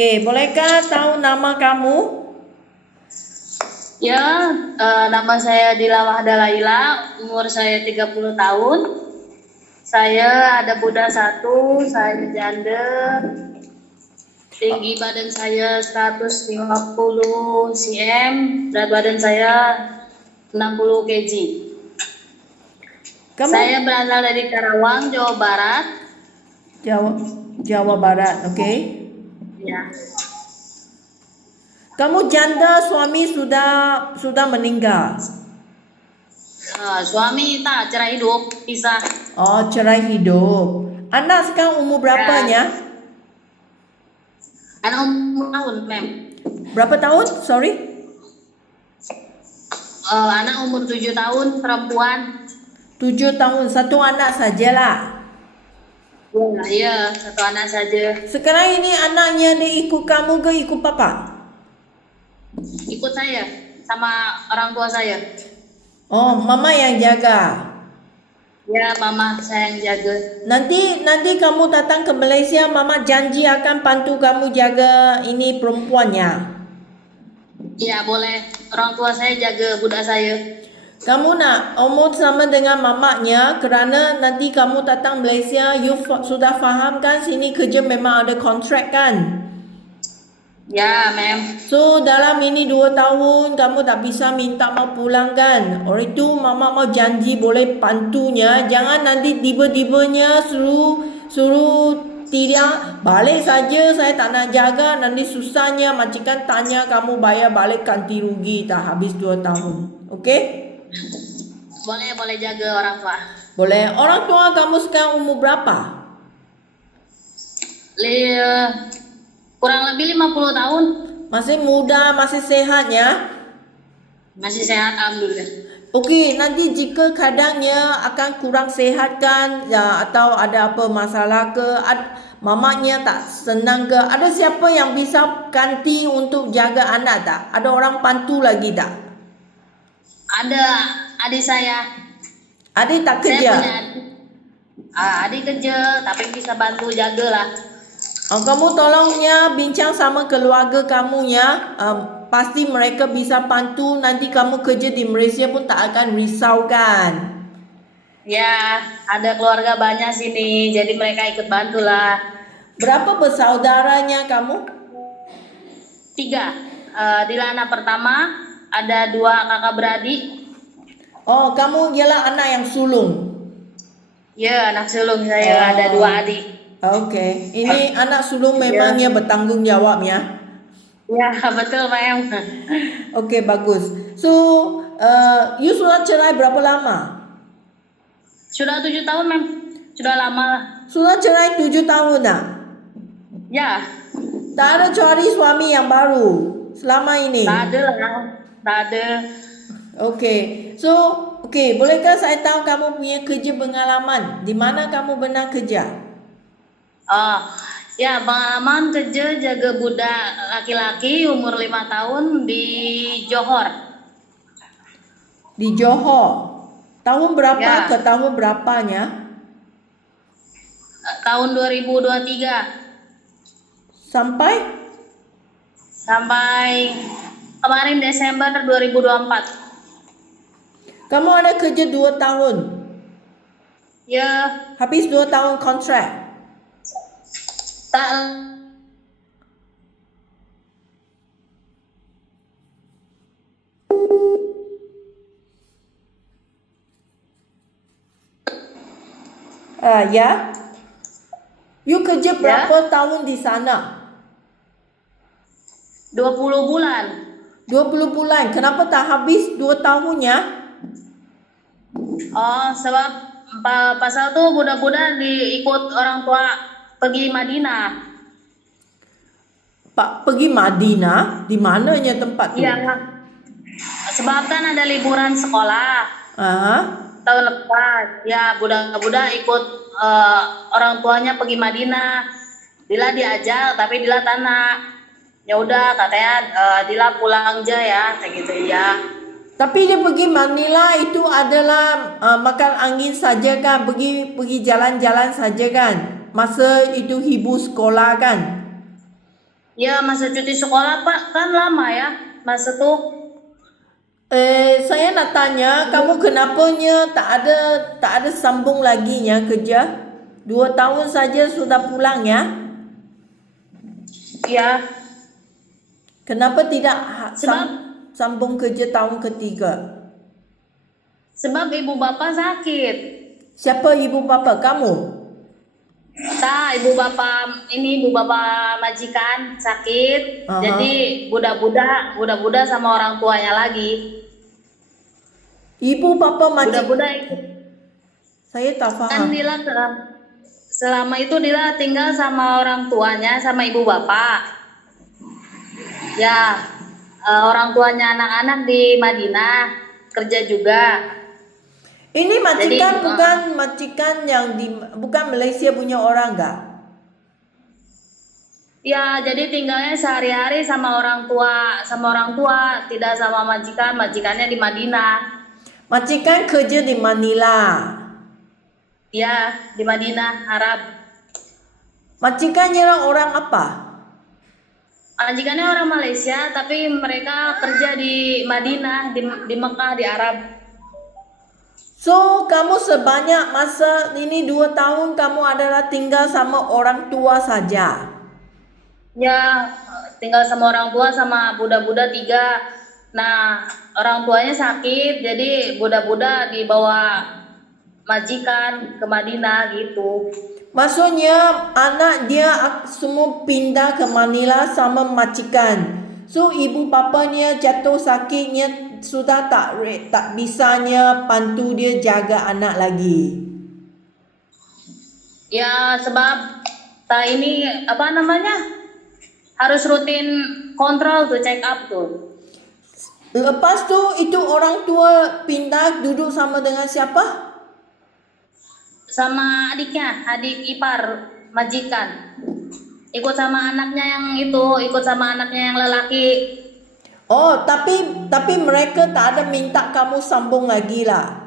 Oke, bolehkah tahu nama kamu? Ya, nama saya Dila Wahda Laila, umur saya 30 tahun. Saya ada Buddha satu, saya janda. Tinggi badan saya 150 cm, berat badan saya 60 kg. Saya berasal dari Karawang, Jawa Barat. Jawa Barat, oke. Ya. Kamu janda, suami sudah meninggal. Suami tak cerai hidup, pisah. Oh, cerai hidup. Anak sekarang umur berapanya? Anak umur tahun, mem. Berapa tahun? Sorry? Anak umur 7 tahun, perempuan. 7 tahun, satu anak sajalah. Iya, satu anak saja. Sekarang ini anaknya dia ikut kamu ke ikut papa? Ikut saya sama orang tua saya. Oh, mama yang jaga. Ya, mama saya yang jaga. Nanti kamu datang ke Malaysia, mama janji akan bantu kamu jaga ini perempuannya. Iya, boleh. Orang tua saya jaga budak saya. Kamu nak omong sama dengan mamanya kerana nanti kamu datang Malaysia, you sudah faham kan sini kerja memang ada kontrak kan? Ya, mem. So dalam ini 2 tahun kamu tak bisa minta mau pulang kan? Oleh itu mama mau janji boleh bantunya, jangan nanti tiba-tibanya suruh tidak balik saja saya tak nak jaga, nanti susahnya majikan tanya kamu bayar balik ganti rugi tak habis 2 tahun. Okey? Boleh jaga orang tua. Boleh. Orang tua kamu sekarang umur berapa? Kurang lebih 50 tahun. Masih muda, masih sehat ya? Masih sehat, alhamdulillah. Okey, nanti jika kadangnya akan kurang sehat kan ya, atau ada apa masalah ke, mamanya tak senang ke, ada siapa yang bisa ganti untuk jaga anak tak? Ada orang bantu lagi tak? Ada adik saya. Adik tak kerja? Saya punya adik. Adik kerja, tapi bisa bantu jaga lah. Kamu tolongnya bincang sama keluarga kamu ya. Pasti mereka bisa bantu. Nanti kamu kerja di Malaysia pun tak akan risau kan. Ya, ada keluarga banyak sini, jadi mereka ikut bantu lah. Berapa bersaudaranya kamu? 3. Dila anak pertama, ada 2 kakak beradik. Oh, kamu ialah anak yang sulung? Ya, anak sulung saya, ada 2 adik. Okey, ini anak sulung memangnya bertanggung jawab ya? Ya, betul Pak Em. Okey, bagus. So, you sudah cerai berapa lama? Sudah 7 tahun, Mem. Sudah lama lah. Sudah cerai 7 tahun dah? Ya. Tak ada cari suami yang baru selama ini? Tak ada lah, tak ada. Okey, so bolehkah saya tahu kamu punya kerja pengalaman? Di mana kamu pernah kerja? Ya, pengalaman kerja jaga budak laki-laki umur 5 tahun di Johor. Di Johor. Tahun berapa Ya. ke tahun berapanya? Tahun 2023. Sampai kemarin Desember 2024. Kamu ada kerja 2 tahun? Ya. Habis 2 tahun kontrak? Tak. Ya. You kerja berapa tahun di sana? 20 bulan. 20 bulan. Kenapa tak habis 2 tahunnya? Sebab pasal tuh budak-budak diikut orang tua pergi Madinah. Pak pergi Madinah? Di mananya tempat tu? Iya. Sebab kan ada liburan sekolah. Tahun lepas. Ya, budak-budak ikut orang tuanya pergi Madinah. Dila diajak tapi Dila tanah. Ya udah katanya Dila pulang aja ya, kayak gitu ya. Tapi dia pergi Manila itu adalah makan angin saja kan, pergi jalan-jalan saja kan. Masa itu hibur sekolah kan. Ya masa cuti sekolah Pak kan lama ya. Masa tuh Saya nak tanya, kamu kenapanya tak ada sambung lagi ya kerja? 2 tahun saja sudah pulang ya? ya Kenapa tidak sebab sambung kerja tahun ketiga? sebab ibu bapak sakit. Siapa ibu bapa kamu? Ibu bapak majikan sakit. Aha. Jadi budak-budak sama orang tuanya lagi. Ibu bapa majikan. Budak-budak ikut. Saya tak Kan faham. Dila selama itu Dila tinggal sama orang tuanya sama ibu bapak. Ya, orang tuanya anak-anak di Madinah kerja juga. Ini majikan Jadi, bukan majikan bukan Malaysia punya orang enggak? Ya, jadi tinggalnya sehari-hari sama orang tua, tidak sama majikan, majikannya di Madinah. Majikan kerja di Manila. Ya, di Madinah, Arab. Majikannya orang apa? Majikannya orang Malaysia, tapi mereka kerja di Madinah, di Mekah, di Arab. So, kamu sebanyak masa ini 2 tahun kamu adalah tinggal sama orang tua saja. Ya, tinggal sama orang tua sama budak-budak 3. Nah, orang tuanya sakit, jadi budak-budak dibawa majikan ke Madinah gitu. Maksudnya anak dia semua pindah ke Manila sama majikan. So, ibu bapanya jatuh sakitnya sudah tak bisanya bantu dia jaga anak lagi. Ya, sebab ini apa namanya? Harus rutin kontrol tuh, check up tuh. Lepas tu itu orang tua pindah duduk sama dengan siapa? Sama adiknya, adik ipar majikan. Ikut sama anaknya yang lelaki. Oh, tapi mereka tak ada minta kamu sambung lagi lah.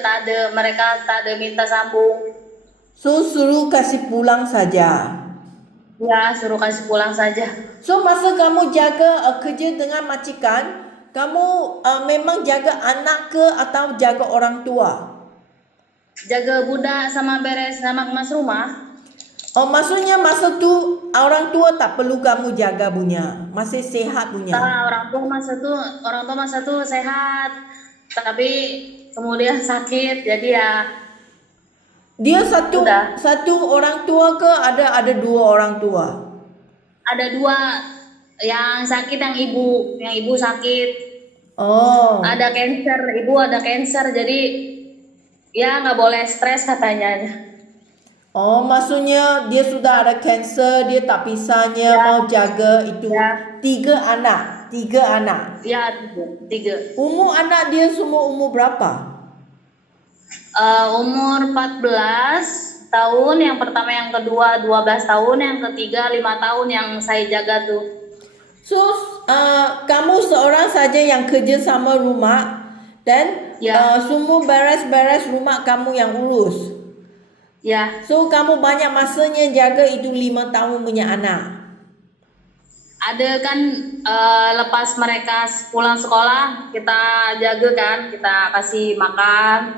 Tak ada, mereka tak ada minta sambung. So, suruh kasih pulang saja. Ya, suruh kasih pulang saja. So, masa kamu jaga kerja dengan majikan, kamu memang jaga anak ke atau jaga orang tua? Jaga budak sama beres sama kemas rumah. Oh, maksudnya masa tu orang tua tak perlu kamu jaga punya, masih sehat punya. Orang tua masa tuh sehat, tapi kemudian sakit, jadi ya. Dia satu orang tua ke ada 2 orang tua? Ada 2, yang sakit yang ibu sakit. Oh. Ada ibu ada cancer, jadi ya nggak boleh stres katanya. Oh, maksudnya dia sudah ada kanser, dia tak bisanya mau jaga itu. 3 anak. Ya, 3. Umur anak dia semua umur berapa? Umur 14 tahun, yang pertama, yang kedua 12 tahun, yang ketiga 5 tahun yang saya jaga tuh. So, kamu seorang saja yang kerja sama rumah dan semua beres-beres rumah kamu yang urus. Ya. So, kamu banyak masanya jaga itu 5 tahun punya anak. Ada kan lepas mereka pulang sekolah, kita jaga kan, kita kasih makan,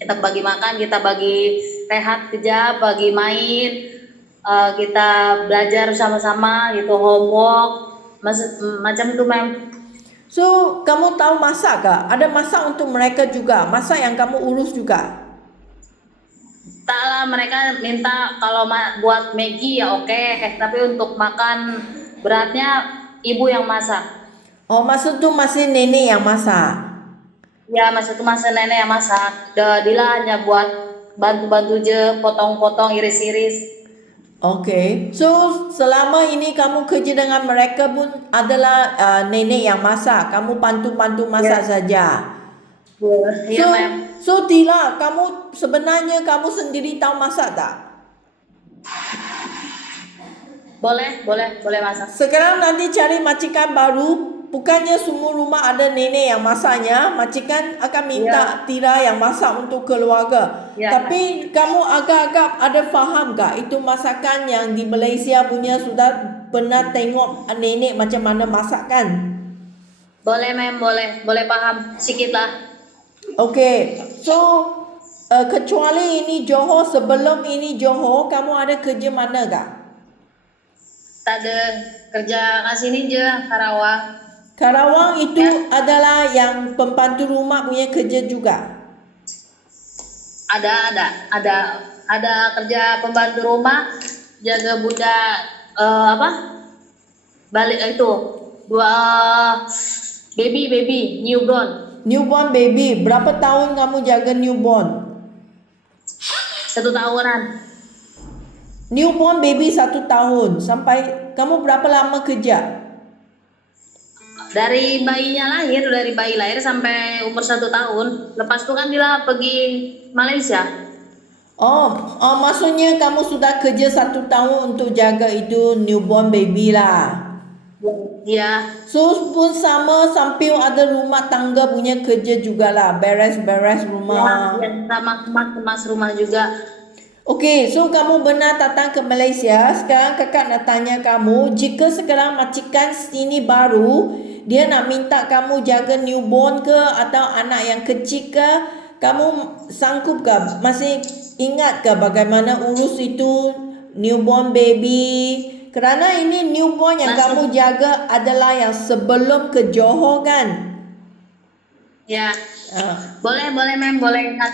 kita bagi makan, kita bagi rehat kejap, bagi main, kita belajar sama-sama gitu, homework, macam itu mem. So, kamu tahu masak gak? Ada masak untuk mereka juga, masak yang kamu urus juga? Tak lah, mereka minta kalau buat Maggi ya oke, tapi untuk makan beratnya ibu yang masak. Oh, maksud tu masih nenek yang masak? Ya, maksud tu masih nenek yang masak. Dila hanya buat bantu-bantu je, potong-potong, iris-iris. Okay. So, selama ini kamu kerja dengan mereka pun adalah nenek yang masak. Kamu bantu-bantu masak saja. Ya, ma'am. So, Dila, kamu sebenarnya kamu sendiri tahu masak tak? Boleh masak. Sekarang nanti cari majikan baru. Bukannya semua rumah ada nenek yang masaknya. Majikan akan minta Tira yang masak untuk keluarga. Tapi kamu agak-agak ada faham tak? Itu masakan yang di Malaysia punya sudah pernah tengok nenek macam mana masak kan? Boleh mem, boleh paham sedikit lah. Okay, so kecuali ini Johor, sebelum ini Johor, kamu ada kerja mana kak? Tak ada, kerja kat sini je, Karawang. Karawang itu adalah yang pembantu rumah punya kerja juga? Ada kerja pembantu rumah, jaga budak balik itu dua baby Newborn baby, berapa tahun kamu jaga newborn? 1 tahunan. Newborn baby 1 tahun, sampai kamu berapa lama kerja? Dari bayi lahir sampai umur 1 tahun. Lepas itu kan dia pergi Malaysia. Oh, maksudnya kamu sudah kerja 1 tahun untuk jaga itu newborn baby lah. Ya. So pun sama sambil ada rumah tangga punya kerja jugalah, beres-beres rumah. Ya, sama kemas rumah juga. Okay, so kamu benar datang ke Malaysia. Sekarang kakak nak tanya kamu, jika sekarang majikan sini baru, dia nak minta kamu jaga newborn ke atau anak yang kecil ke, kamu sanggup ke? Masih ingat ke bagaimana urus itu newborn baby? Kerana ini newborn yang kamu jaga adalah yang sebelum ke Johor kan? Ya. Boleh mem, boleh ingat.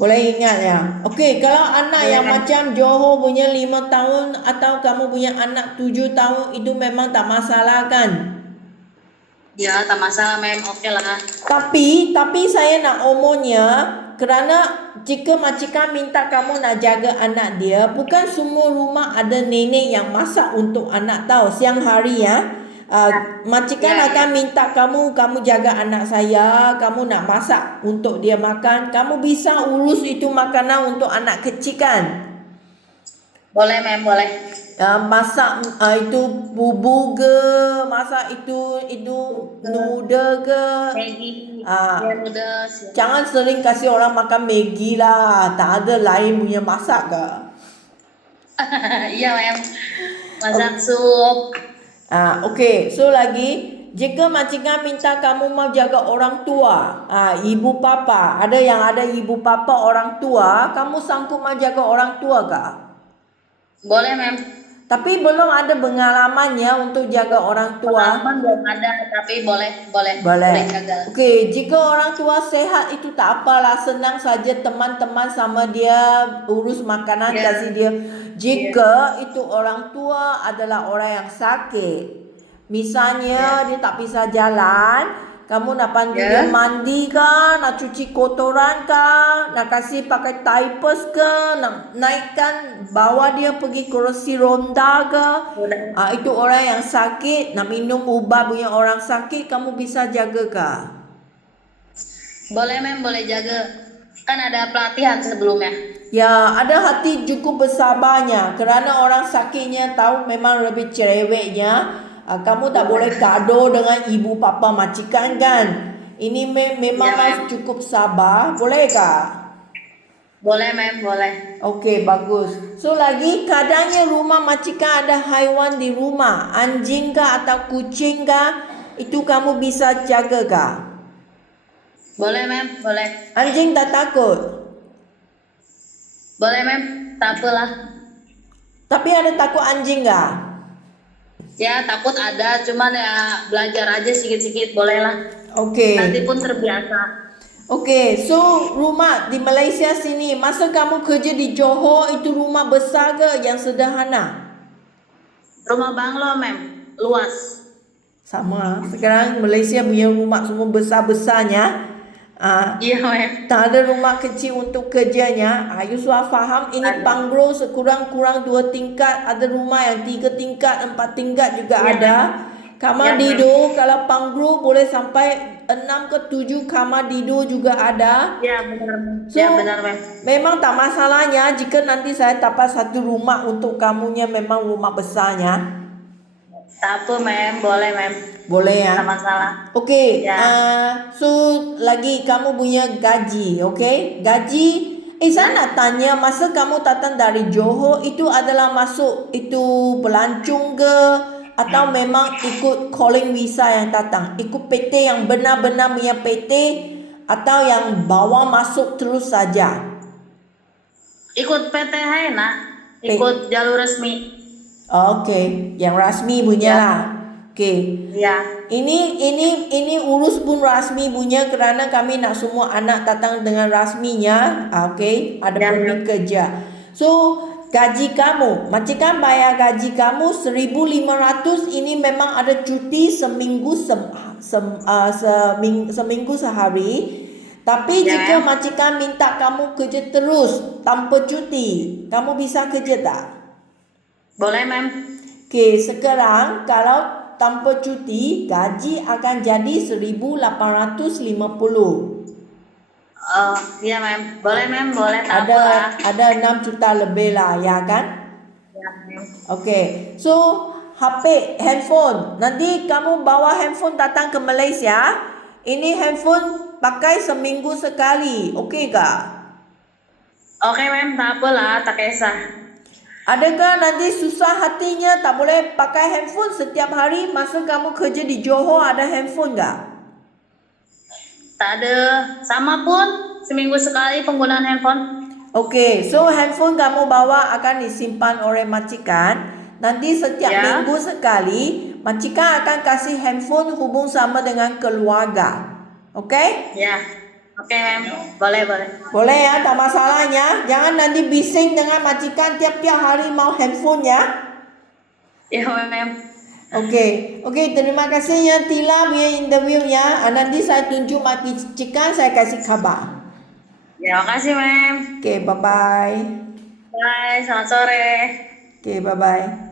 Boleh ingat ya. Okey, kalau anak yang macam Johor punya 5 tahun atau kamu punya anak 7 tahun itu memang tak masalah kan? Ya, tak masalah mem, okey lah. Tapi saya nak omongnya, kerana jika majikan minta kamu nak jaga anak dia, bukan semua rumah ada nenek yang masak untuk anak tahu siang hari ya. Majikan akan minta kamu jaga anak saya, kamu nak masak untuk dia makan, kamu bisa urus itu makanan untuk anak kecil kan? Boleh mem, boleh. Masak itu bubur ke, masak itu noodle ke, Maggi, noodles. Jangan sering kasih orang makan Maggi lah, tak ada lain punya masak ke? Iya mem, masak sup. Okay, so lagi, jika majikan minta kamu mau jaga orang tua, ibu papa, ada yang ada ibu papa orang tua, kamu sanggup mau jaga orang tua ke? Boleh mem. Tapi belum ada pengalamannya untuk jaga orang tua. Pengalaman belum ada, tapi boleh jaga. Okey, jika orang tua sehat itu tak apalah, senang saja teman-teman sama dia, urus makanan kasih dia. Jika itu orang tua adalah orang yang sakit, misalnya dia tak bisa jalan, kamu nak panggil dia mandi ke, nak cuci kotoran ke, nak kasih pakai diapers ke, nak naikkan bawa dia pergi kursi ronda ke, itu orang yang sakit, nak minum ubat punya orang sakit, kamu bisa jaga ke? Boleh mem, boleh jaga. Kan ada pelatihan sebelumnya. Ya, ada hati cukup bersabarnya, kerana orang sakitnya tahu memang lebih cerewetnya. Kamu tak boleh gaduh dengan ibu bapa majikan kan? Ini memang harus cukup sabar, boleh kah? Boleh mem, boleh. Okey, bagus. So lagi kadangnya rumah majikan ada haiwan di rumah, anjing kah atau kucing kah? Itu kamu bisa jaga kah? Boleh mem, boleh. Anjing tak takut? Boleh mem, tak apalah. Tapi ada takut anjing kah? Ya takut ada, cuman ya belajar aja sedikit-sedikit, boleh lah. Okey. Nanti pun terbiasa. Okey, so rumah di Malaysia sini, masa kamu kerja di Johor itu rumah besar ke yang sederhana? Rumah banglo mem, luas. Sama, sekarang Malaysia punya rumah semua besar-besarnya. Iya mem. Tak ada rumah kecil untuk kerjanya. Yusuf faham ini banglo sekurang-kurang 2 tingkat, ada rumah yang 3 tingkat, 4 tingkat juga ada. Kamar tidur kalau banglo boleh sampai 6 ke 7 kamar tidur juga ada. Ya benar. So, ya benar mem. Memang tak masalahnya jika nanti saya dapat satu rumah untuk kamunya memang rumah besarnya. Tak apa mem, boleh mem. Boleh ya? Tak masalah. Okey, Ya. So lagi kamu punya gaji, okey? Gaji, saya nak tanya, masa kamu datang dari Johor itu adalah masuk itu pelancong ke atau memang ikut calling visa yang datang? Ikut PT yang benar-benar punya PT atau yang bawa masuk terus saja? Ikut PT hai nak, ikut jalur resmi. Okey, yang rasmi punya Ya. lah. Okey. Ya. Ini urus pun rasmi punya kerana kami nak semua anak datang dengan rasminya. Okey, ada Ya, pergi kerja. So, gaji kamu, majikan bayar gaji kamu 1,500, ini memang ada cuti seminggu seminggu sehari. Tapi Ya, jika majikan minta kamu kerja terus tanpa cuti, kamu bisa kerja tak? Boleh, Mem. Okey, sekarang kalau tanpa cuti, gaji akan jadi 1,850. Iya, Mem. Boleh, Mem. Boleh, tak apa lah. Ada 6 juta lebih lah, ya kan? Ya, Mem. Okey. So, HP, handphone. Nanti kamu bawa handphone datang ke Malaysia. Ini handphone pakai seminggu sekali. Okey kah? Oke, Mem. Tak apa lah, tak kisah. Adakah nanti susah hatinya tak boleh pakai handphone setiap hari masa kamu kerja di Johor, ada handphone tak? Tak ada. Sama pun, seminggu sekali penggunaan handphone. Okey, so handphone kamu bawa akan disimpan oleh majikan. Nanti setiap minggu sekali, majikan akan kasih handphone hubung sama dengan keluarga. Okey? Ya. Oke, Mem. Boleh, boleh. Boleh ya, tak masalahnya. Jangan nanti bising dengan majikan tiap-tiap hari mau handphone ya. Ya, Mem. Okey, terima kasih ya Tila punya interview ya. Nanti saya tunjuk majikan, saya kasih khabar. Ya, makasih, Mem. Okey, bye-bye. Bye, selamat sore. Okey, bye-bye.